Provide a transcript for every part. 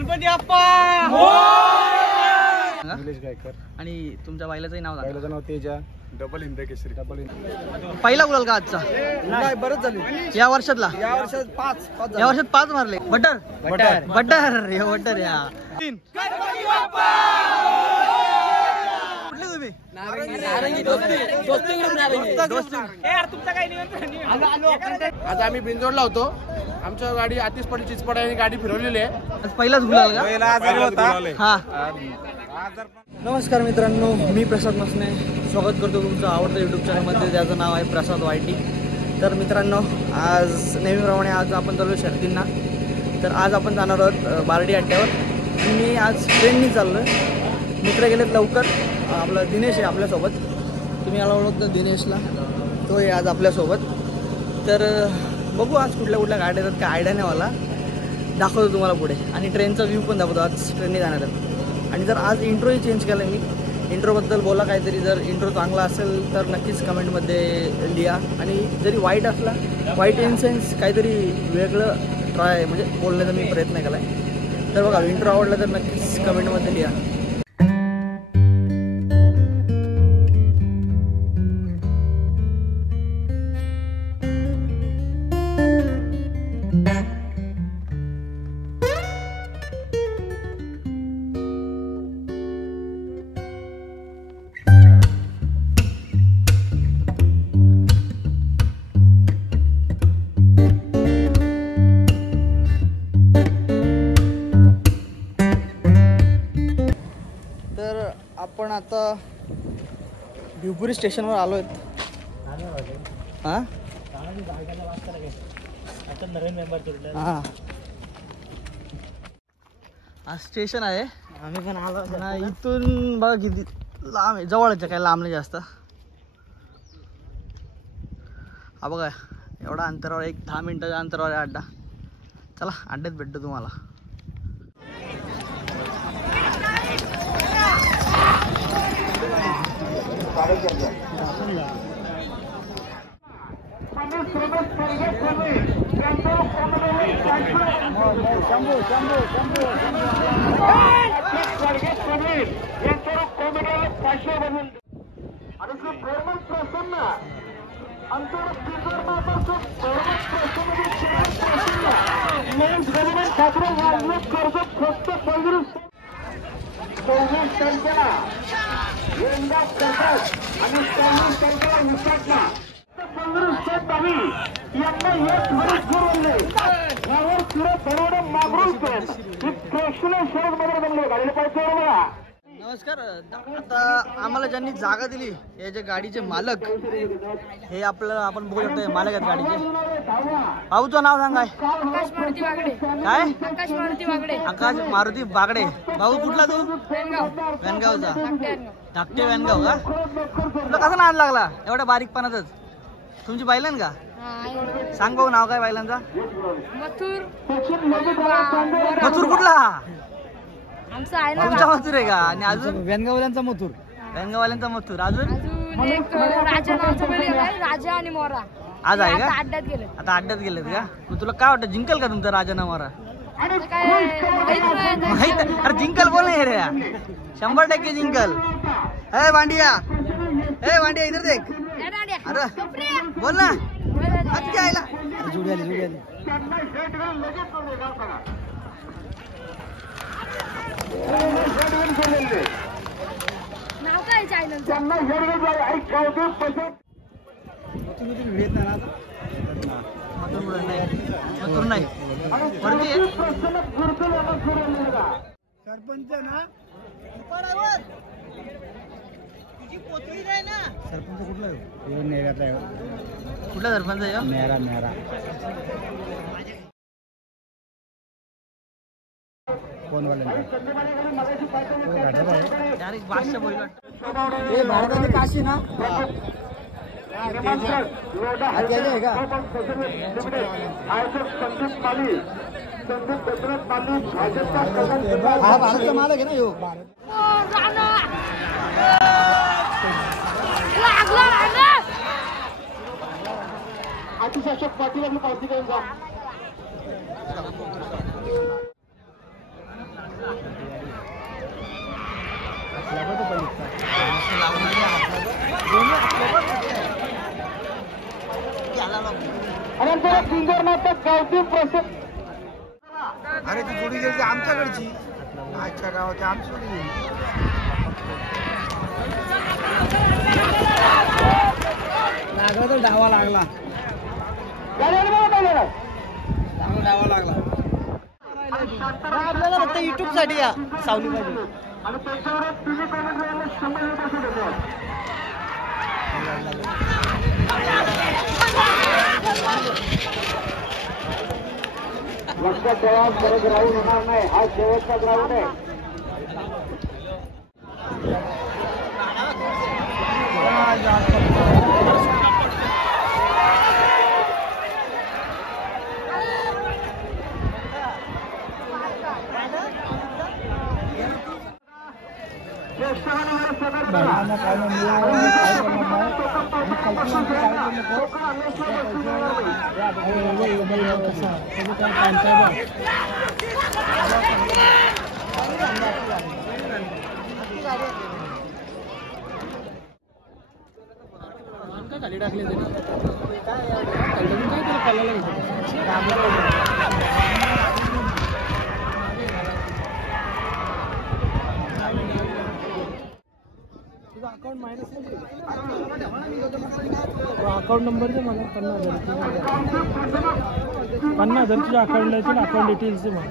गणपती बाप्पा निलेश गायकर. आणि तुमच्या बैलाचंही नाव सांगा. बैलाचं नाव तेजा. डबल हिंद केसरी. डबल हिंद. पहिला गुलाल का आजचा? नाही बरंच झाली या वर्षातला. या वर्षात पाच या वर्षात 5 मारले. Butter butter. बटर हे बटर या 3. कुठले तुम्ही? नारंगी आज आम्ही बिंजोडला होतो. आमच्या गाडी आतिश पडी चिचपडा यांनी गाडी फिरवलेली आहे. आज पहिलाच गुलाल का? हा. नमस्कार मित्रांनो, मी प्रसाद मसने स्वागत करतो तुमचं आवडतं यूट्यूब चॅनलमध्ये, ज्याचं नाव आहे प्रसाद वायटी. तर मित्रांनो, आज नेहमीप्रमाणे आज आपण चाललो शर्तींना. तर आज आपण जाणार आहोत बार्डी अड्ड्यावर. मी आज ट्रेननी चाललो आहे. मित्र गेलेत लवकर. आपला दिनेश आहे आपल्यासोबत. तुम्ही याला ओळखतं दिनेशला, तो आहे आज आपल्यासोबत. तर बघू आज कुठल्या कुठल्या गाड्या येतात, काय आयडिया नाही मला. दाखवतो तुम्हाला पुढे आणि ट्रेनचा व्ह्यू पण दाखवतो. आज ट्रेनने जाणार आहेत. आणि जर आज इंट्रोही चेंज केला मी. इंट्रोबद्दल बोला काहीतरी. जर इंट्रो चांगला असेल तर नक्कीच कमेंटमध्ये लिहा. आणि जरी वाईट असला, वाईट इन सेन्स काहीतरी वेगळं ट्राय म्हणजे बोलण्याचा मी प्रयत्न केला आहे. तर बघा, इंट्रो आवडला तर नक्कीच कमेंटमध्ये लिहा. आपण आता भिवपुरी स्टेशनवर आलो आहेत. हां हां, हा स्टेशन आहे. आम्ही पण आलो ना. इथून बघा किती लांब आहे. जवळच काय लांब नाही जास्त. हा बघा, एवढा अंतरावर, एक 10 मिनिटाच्या अंतरावर आहे अड्डा. चला अड्ड्यात भेटतो तुम्हाला. नमस्कार. आता आम्हाला ज्यांनी जागा दिली, याच्या गाडीचे मालक हे आपल्याला, आपण बघू शकतो मालक आहेत गाडीचे. भाऊचं नाव सांगाय. काय? आकाश मारुती बागडे. भाऊ कुठला तू? वेनगावचा. धाकटे वेनगाव का? तुला कसा नाद लागला एवढ्या बारीकपणातच? तुमची बैलन का? सांग भाऊ नाव काय बैलांचा? मथुर. कुठला? तुमचा मथुर आहे का? आणि अजून वेनगावल्यांचा मथुर. वेनगावल्यांचा मथुर. अजून राजा आणि मोरा आज आहे का? अड्ड्यात गेले. आता अड्ड्यात गेलेत का? मग तुला काय वाटतं, जिंकल का तुमचा राजा ना मोरा? माहित? अरे जिंकल बोल नाही रे, 100% जिंकल. ए भांडिया, ए भांडिया इधर देख. अरे बोल ना. आज काय आला? जुडी आली, जुडी आली. नाव काय चॅनलचं? मथुर नाही वरती आहे. सरपंच ना. सरपंच कुठला आहे? नेराचा आहे. कुठला सरपंच आहे? नेरा. नेरा कोण वाले? डायरेक्ट बादशाह बोलला. हे भारताची काशी ना. आहे का? हा भारतचा मालक आहे ना ह्यो. अतिशय पाटील आपली पार्टी करून जा. अरे ती जोडी घ्यायची आमच्याकडची आजच्या गावाची आमची जोडी लागला तर डावा लागला डावा लागला आपल्याला फक्त युट्यूब साठी या सावली पाहिजे लक्षात ठेवा परत राहू होणार नाही हा शेवटचा ग्राउंड आहे खाली टाकले तरी काय अकाउंट मायनस अकाउंट नंबर दे मला 50,000 तुझ्या अकाउंटला येतील अकाउंट डिटेल्स दे मला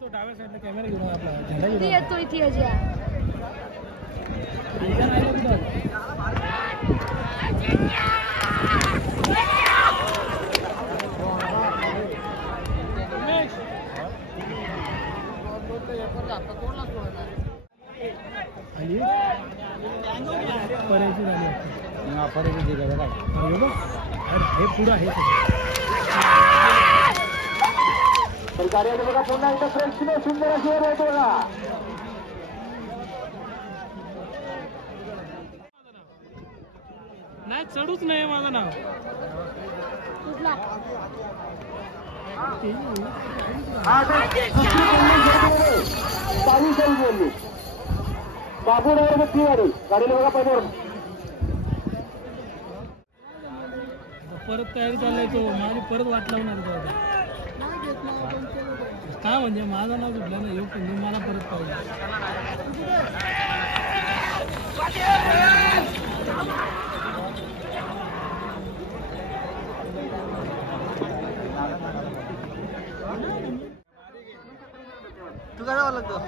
तो डाव्या साईडला कॅमेरा घेऊन आपला झेंडा घेऊन येतो इथे अजिया हे पुढं आहे सरकारी बघा पुन्हा एकदा प्रेक्षणीय सुंदर अशी वर येतो बघा नाही चढूच नाही माझं नाव बोलली बाबू ड्रायव्हर ती गाडी गाडीला बघा पाहिजे परत तयारी चाललाय तो माझी परत वाट लावणार का म्हणजे माझं नाव कुठलं नाही येऊ पण मला परत पाहिजे तू काय जावं लागतो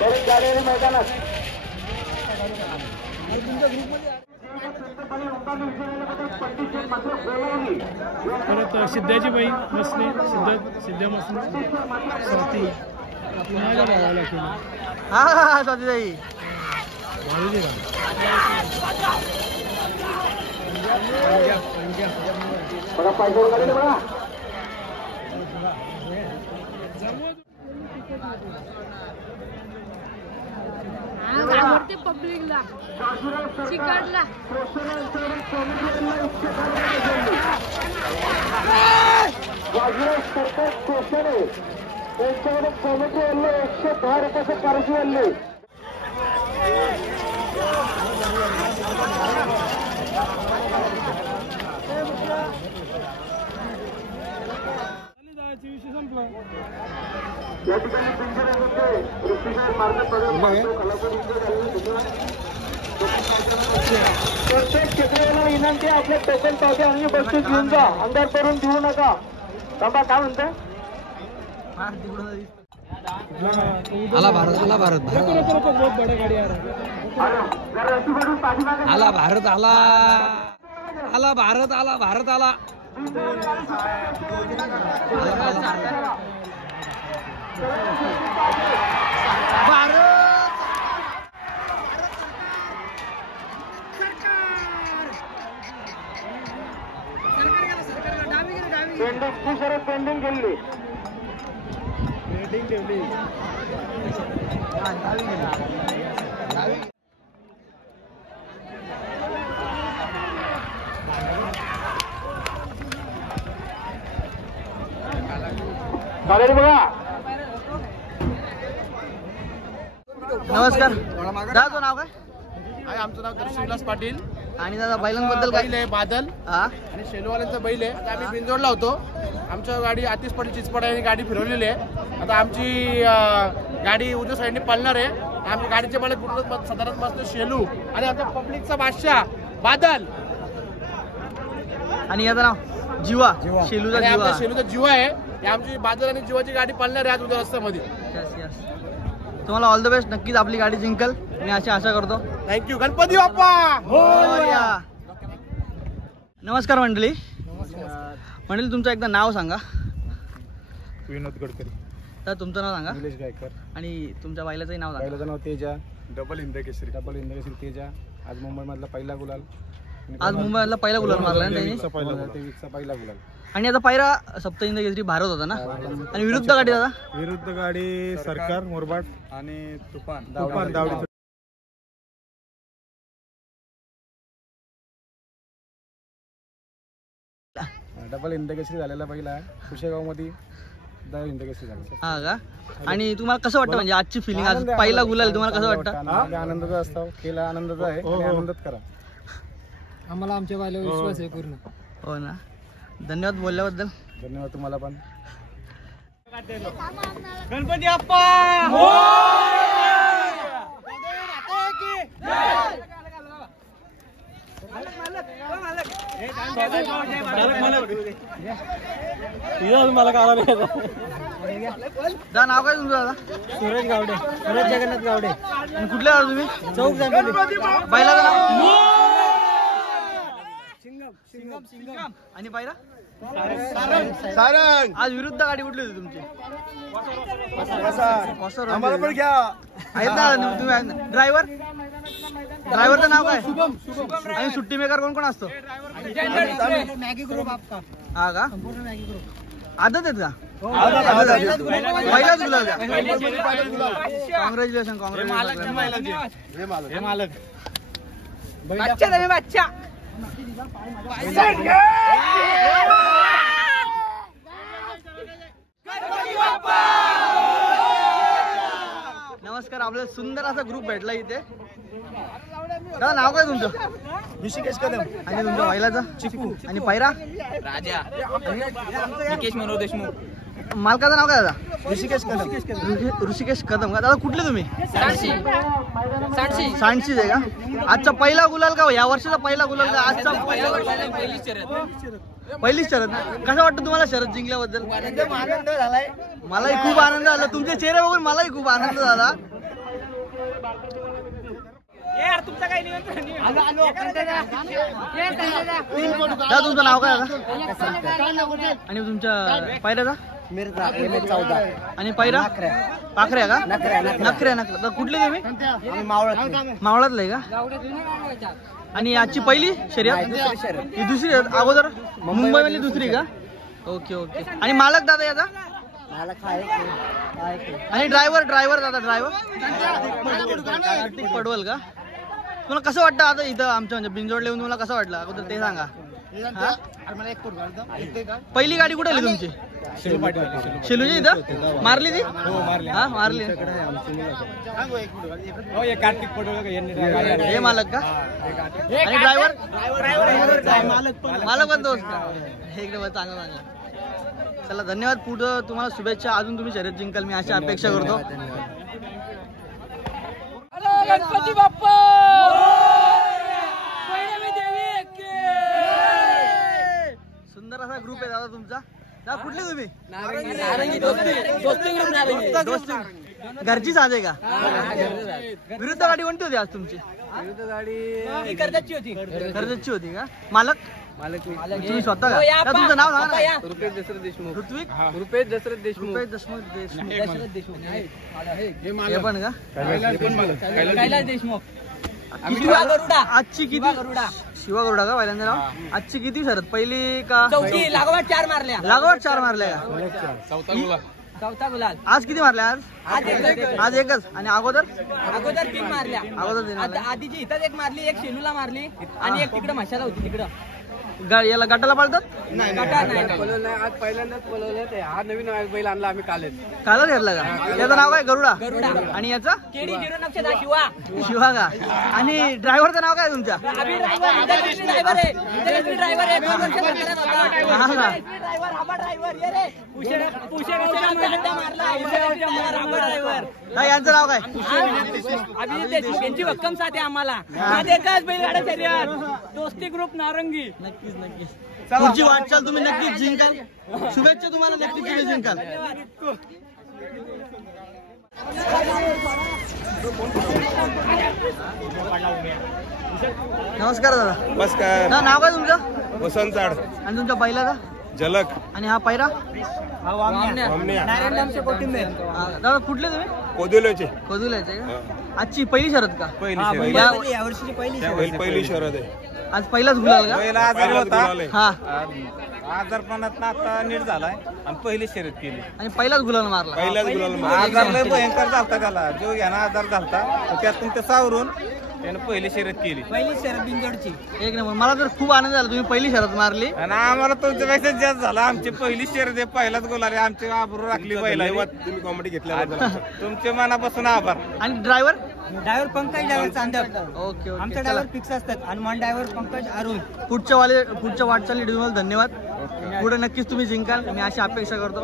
परत गाड्याने मैदानात परत सिद्धाची बाई बसले सिद्धा बसले स्वाती पुण्याला गावाला केली हा स्वातीताई भाऊजी बघा पायथ्यावर गाडी बघा आवडते पब्लिकला चिकटला बाजूला सरकार स्टेशन आहे त्यांच्याकडे कॉमेडी आणले 110 रुपयाचे पारशी आणले विषय संपला या ठिकाणी पिंजरे होते ऋषीसाहेब मार्ग प्रत्येक क्षेत्राला विनंती आपले टोकन पावते आणि वस्तू घेऊन जा अंधार करून देऊ नका थांबा काय म्हणता आला भारत बहुत बड़ा गाड़ी आ रहा आला भारत आला आला भारत आला भारत आला पेंडिंग सर पेंडिंग गेली रेटिंग ठेवली गाडी बघा नमस्कार दादा तुझं नाव काय आहे आमचं नाव दर्शनविलास पाटील. आणि दादा बैलांबद्दल काय बैल आहे बादल हा आणि शेलवाल्यांचा बैल आहे. आता आम्ही बिंजोडला होतो. आमच्या गाडी आतिश पाटील चिचपडा यांनी गाडी फिरवलेली आहे. आता आमची गाडी उद्या साईडने पळणार आहे. आमच्या गाडीच्या मला पूर्ण साधारण बसतो शेलू आणि आमच्या पब्लिकचा बादशाह बादल आणि याचं नाव जीवा शेलूचा आणि जीवा आपल्या शेलूचा जीवा आहे. ही आमची बादल आणि जीवाची गाडी पळणार आहे आज उद्या रस्त्यामध्ये. Yes, yes. तुम्हाला ऑल द बेस्ट. नक्कीच आपली गाडी जिंकल मी अशी आशा करतो. थँक्यू. गणपती बाप्पा मोरया. नमस्कार मंडळी. मंडळी तुमचं एकदा नाव सांगा. विनोद गडकरी तर तुमचं नाव सांगा निलेश गायकर आणि तुमच्या बैलाचंही नाव सांगा. पहिल्याचं नाव तेजा डबल इंदकेसरी तेजा आज मुंबईमधला पहिला गुलाल आज मुंबईला पहिला गुलाल मारला ना त्यांनी. 2023चा पहिला गुलाल आणि आता पायरा सप्तहिंद केसरी भारत होता ना. आणि विरुद्ध गाडी दादा विरुद्ध गाडी सरकार मोरबाट आणि तुफान दावडी डबल इंदकेसरी झालेला पहिला कुशेगाव मध्ये इंदकेसरी झाला. हा का. आणि तुम्हाला कसं वाटतं म्हणजे आजची फिलिंग आज पहिला गुलाल तुम्हाला कसं वाटतं. आनंदाचा असतो खेळा आनंदाचा आहे आणि आनंदात करा. आम्हाला आमच्या बायला विश्वास आहे पूर्ण. हो ना. धन्यवाद बोलल्याबद्दल. धन्यवाद तुम्हाला पण. गणपती बाप्पा मला काढा दा नाव काय तुमचं दादा. सुरेश गावडे सुरेश जगन्नाथ गावडे आणि कुठले आहात तुम्ही. चौक बैलाचं नाव सिंगम आणि पायरा सारंग. आज विरुद्ध गाडी कुठली होती तुमची. आम्हाला पण घ्या. आहेत ना तुम्ही ड्रायव्हर. ड्रायव्हरचं नाव काय आणि सुट्टी मेकर कोण कोण असतो. मॅगी ग्रुप आपका हा का. संपूर्ण मॅगी ग्रुप आदत आहेत का. पहिलाच गुलाल का. Congratulation congratulation. नमस्कार, आपल्याला सुंदर असा ग्रुप भेटला इथे. दादा नाव काय तुमचं? ऋषिकेश कदम. आणि तुमच्या बैलाचं? चिकू. आणि पैरा? राजा निकेश मनोहर देशमुख. मालकाचं नाव काय दादा? ऋषिकेश कदम. ऋषिकेश कदम का दादा? कुठले तुम्ही? सांडशी सांडशीच आहे का? आजचा पहिला गुलाल का? या वर्षाचा पहिला गुलाल का? आजचा पहिली शर्यत. पहिलीच शरद. कसं वाटतं तुम्हाला शरद जिंकल्याबद्दल? एकदम आनंद झालाय. मलाही खूप आनंद झाला. तुमचे चेहरे बघून मलाही खूप आनंद झाला. यार तुमचा काही नियंत्रण नाही. दादा तुमचं नाव काय दादा? आणि तुमच्या पायऱ्याचा? मिर्झा MS14 आणि पायरा? पाखऱ्या का? नखऱ्या. दादा कुठले तुम्ही? मावळातलं आहे का? आणि आजची पहिली शर्यत? ही दुसरी आहे. अगोदर मुंबईमधली दुसरी का? Okay okay. आणि मालक दादा याचा? आणि ड्रायव्हर दादा कार्तिक पडवल का? तुम्हाला कसं वाटतं आता इथं आमच्या म्हणजे बिंजोडला येऊन तुम्हाला कसं वाटलं अगोदर ते सांगा. पहिली गाडी कुठे आली तुमची? शेलूची इथं मारली ती? हा मारली. कार्तिक पडवळ हे मालक का? आणि ड्रायव्हर मालक पण दोस्त का? एकदम चांगला. चला धन्यवाद. पुढं तुम्हाला शुभेच्छा. अजून तुम्ही शर्यत जिंकाल मी अशी अपेक्षा करतो. गणपती बाप्पा. सुंदर असा ग्रुप आहे दादा तुमचा. दादा कुठले तुम्ही? नारंगी दोस्ती. घरची साज आहे का? विरुद्ध गाडी कोणती होती आज तुमची? कर्जतची होती. कर्जतची होती का? मालक तुम्ही स्वतः का? दादा, तुमचं नाव सांगा ना. रुपेश दशरथ देशमुख. ऋत्विक रुपेश दशरथ देशमुख. हे पण का? कैलास देशमुख. आजची किती? शिवा गरुडा का पहिल्यांदा नाव? आजची किती शरद? पहिली का? चौथी. लागोपाठ 4 मारल्या. लागवड 4 मारल्या का? चौथा गुलाल. आज किती मारल्या? आज एकच. आणि अगोदर 3 मारल्या. अगोदर तीन मारल्या. आधीची इथं एक मारली, एक शेलूला मारली आणि एक तिकडं मशाला होती तिकडं. याला गटाला पाळतात? आज पहिल्यांदाच बोलवलं ते. हा नवीन बैल आणला आम्ही कालच. कालच घेतला का? याचं नाव काय? गरुडा. आणि याचं? केडी 0 नक्षदा शिवा. शिवा का? आणि ड्रायव्हरचं नाव काय तुमच्या? अभि ड्रायव्हर आहे. ड्रायव्हर आहे. 2 वर्ष करायला होता. हा का? ड्रायव्हर आबा ड्रायव्हर ये रे. ड्रायव्हर. नाही, यांचं नाव काय? अभिजित देशमुख यांची भक्कम साथ आहे आम्हाला. साथ बैलगाड्या शर्यत. दोस्ती ग्रुप नारंगी. नक्कीच. पुढची वाटचाल तुम्ही नक्कीच जिंकाल. शुभेच्छा तुम्हाला. नक्कीच तुम्ही जिंकाल. नमस्कार दादा. नमस्कार. नाव काय तुमचं? वसंत चाड. आणि तुमच्या बैलाचा? झलक. आणि हा पैरा? वामण्या. दादा कुठले तुम्ही? कोदिलोचे. कोदुल्याचे का? आजची पहिली शरद का? पहिली शरद आहे. आज पहिलाच गुलाल का? पहिला आजारी होता. हा. आजारपणात आता नीट झालाय आणि पहिली शर्यत केली. आणि पहिलाच गुलाल मारला. पहिल्याच गुलाल आजार लय भयंकर झालता त्याला. जो यांना आजार झालता त्यातून ते सावरून त्यानं पहिली शर्यत केली. पहिली शर्यत बिंजोडची. एक नंबर. मला तर खूप आनंद झाला तुम्ही पहिली शरद मारली. आणि आम्हाला तुमच्यापेक्षा जास्त झाला. आमची पहिली शर्यत आहे. पहिलाच गोलाले. आमची आबरू राखली पहिला. तुम्ही कॉमेडी घेतल्याबद्दल तुमचे मनापासून आभार. आणि driver? Driver Pankaj driver Chandak. Okay आमचा ओके. ड्रायव्हर फिक्स असतात. हनुमान ड्रायव्हर पंकज अरुण. पुढच्या वाटचाली तुम्हाला धन्यवाद. पुढे नक्कीच तुम्ही जिंकाल मी अशी अपेक्षा करतो.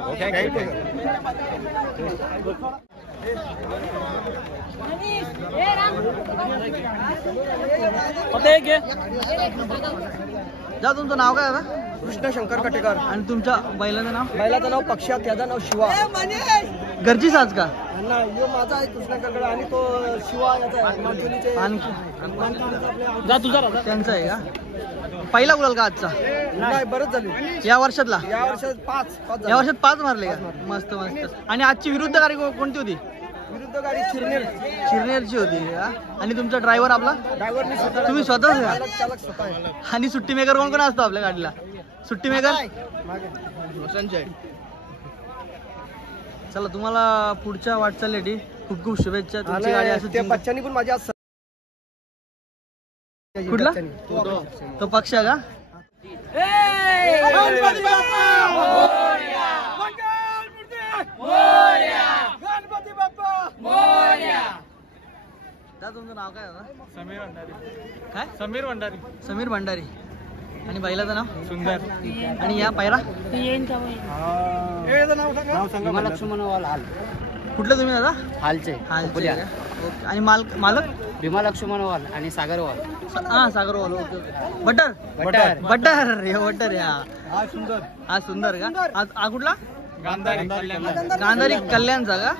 जा तुमचं नाव काय दादा? कृष्ण शंकर कटेकर. आणि तुमच्या बैलाचं नाव? बैलाचं नाव पक्षा. त्याचं नाव शिवा. घरची साज का? यो माझा आहे कृष्ण कटेकर आणि तो शिवा याचा आहे. माणसोलीचे. आणखी त्यांचा आहे का? पहिला गुलाल का आजचा? नाही बरंच झाली. या वर्षातला? या वर्षात 5 या वर्षात 5 मारले का? मस्त. आणि आजची विरुद्ध गाडी कोणती होती? विरुद्ध गाडी चिरनेर. चिरनेरची होती का? आणि तुमचा ड्रायव्हर आपला? ड्रायव्हरनी स्वतः. तुम्ही स्वतःच का? चालक स्वतः आहे. आणि सुट्टी मेकर कोण कोण असतो आपल्या गाडीला? सुट्टी मेकर? संजय. चला तुम्हाला पुढच्या वाटचालीसाठी खूप खूप शुभेच्छा. तुमची गाडी असं त्या बच्चांनी पण माझी आज कुठला तो पक्ष का तुमचं नाव काय होतं? समीर भंडारी. काय समीर भंडारी. समीर भंडारी. आणि बैलाचं नाव सुंदर. आणि या पायरा कुठलं तुम्ही दादा? हालचे हालचे का? ओके. आणि मालक भीमा लक्ष्मणवाल आणि सागरवाल. हा सागरवाल. Okay okay. बटर बटर हे बटर या हा सुंदर. हा सुंदर का? हा कुठला? गांधारी. गांधारी कल्याणचा का?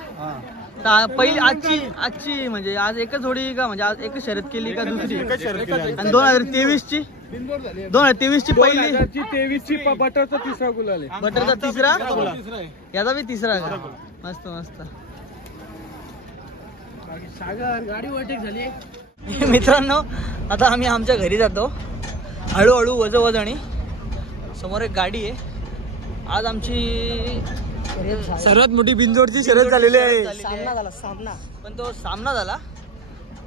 पहिली आजची म्हणजे आज एकच जोडी का म्हणजे आज एकच शर्यत केली का दुसरी? आणि 2023 ची 2023 ची पहिली 23 ची बटरचा तिसरा गुलाल आहे. बटरचा तिसरा याचा बी तिसरा का? मस्त मस्त. गाडी ओव्हरटेक झाली. मित्रांनो आता आम्ही आमच्या घरी जातो हळूहळू वजनी. समोर एक गाडी आहे. आज आमची सर्वात मोठी बिंजोडची शर्यत झालेली आहे. सामना पण तो सामना झाला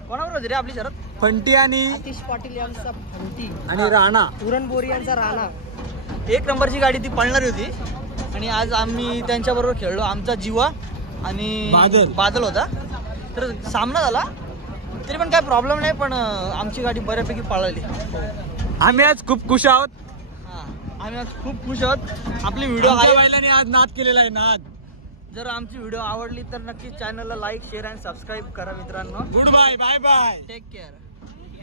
कोणाबरोबर होती रे आपली शर्यत? फंटी आणि सतीश पाटील यांचा फंटी आणि राणा. पुरणबोरी यांचा राणा. 1 नंबरची गाडी ती पळणारी होती. आणि आज आम्ही त्यांच्याबरोबर खेळलो. आमचा जीवा आणि बादल होता. तर सामना झाला तरी पण काय प्रॉब्लेम नाही. पण आमची गाडी बऱ्यापैकी पळाली. आम्ही आज खूप खुश आहोत. आम्ही आज खूप खुश आहोत. आपली व्हिडिओ बैलाने आज नाद केलेला आहे. नाद. जर आमची व्हिडिओ आवडली तर नक्की चॅनलला लाईक शेअर आणि सबस्क्राईब करा मित्रांनो. Good bye. Bye bye. Take care.